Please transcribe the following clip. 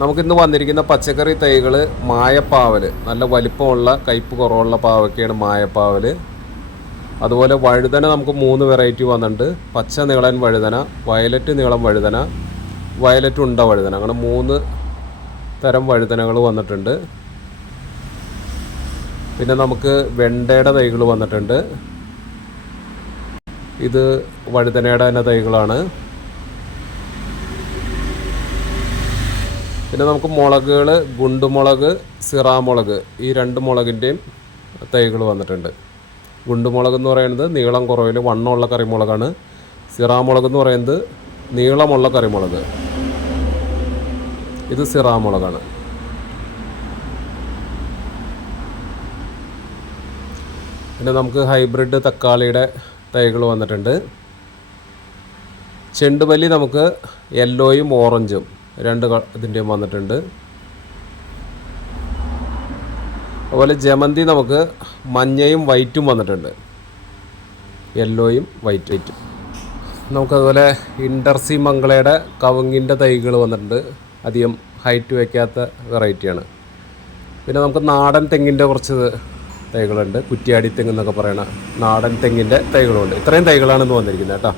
നമുക്കിന്ന് വന്നിരിക്കുന്ന പച്ചക്കറി തൈകൾ മായപ്പാവൽ നല്ല വലിപ്പമുള്ള കയ്പ് കുറവുള്ള പാവയ്ക്കാണ് മായപ്പാവൽ അതുപോലെ വഴുതന നമുക്ക് മൂന്ന് വെറൈറ്റി വന്നിട്ടുണ്ട്. പച്ച നീളൻ വഴുതന വയലറ്റ് നീളം വഴുതന വയലറ്റ് ഉണ്ട വഴുതന. അങ്ങനെ മൂന്ന് തരം വഴുതനകൾ വന്നിട്ടുണ്ട്. പിന്നെ നമുക്ക് വെണ്ടയുടെ തൈകൾ വന്നിട്ടുണ്ട്. ഇത് വഴുതനയുടെ തന്നെ തൈകളാണ്. പിന്നെ നമുക്ക് മുളകുകൾ ഗുണ്ടുമുളക് സിറാമുളക് ഈ രണ്ട് മുളകിന്റെയും തൈകൾ വന്നിട്ടുണ്ട്. ഗുണ്ടുമുളക് എന്ന് പറയുന്നത് നീളം കുറവിൽ വണ്ണമുള്ള കറിമുളകാണ്. സിറാമുളക് എന്ന് പറയുന്നത് നീളമുള്ള കറിമുളക്. ഇത് സിറാമുളകാണ്. പിന്നെ നമുക്ക് ഹൈബ്രിഡ് തക്കാളിയുടെ തൈകൾ വന്നിട്ടുണ്ട്. ചെണ്ടുമല്ലി നമുക്ക് യെല്ലോയും ഓറഞ്ചും രണ്ട് ഇതിന്റെയും വന്നിട്ടുണ്ട്. അതുപോലെ ജമന്തി നമുക്ക് മഞ്ഞയും വൈറ്റും വന്നിട്ടുണ്ട്. യെല്ലോയും വൈറ്റ് വൈറ്റും നമുക്കതുപോലെ ഇൻഡർസി മംഗളയുടെ കവുങ്ങിന്റെ തൈകൾ വന്നിട്ടുണ്ട്. അധികം ഹൈറ്റ് വയ്ക്കാത്ത വെറൈറ്റിയാണ്. പിന്നെ നമുക്ക് നാടൻ തെങ്ങിന്റെ കുറച്ച് തൈകളുണ്ട്. കുറ്റിയാടി തെങ്ങ് എന്നൊക്കെ പറയണ നാടൻ തെങ്ങിന്റെ തൈകളുണ്ട്. ഇത്രയും തൈകളാണെന്ന് വന്നിരിക്കുന്നത് കേട്ടോ.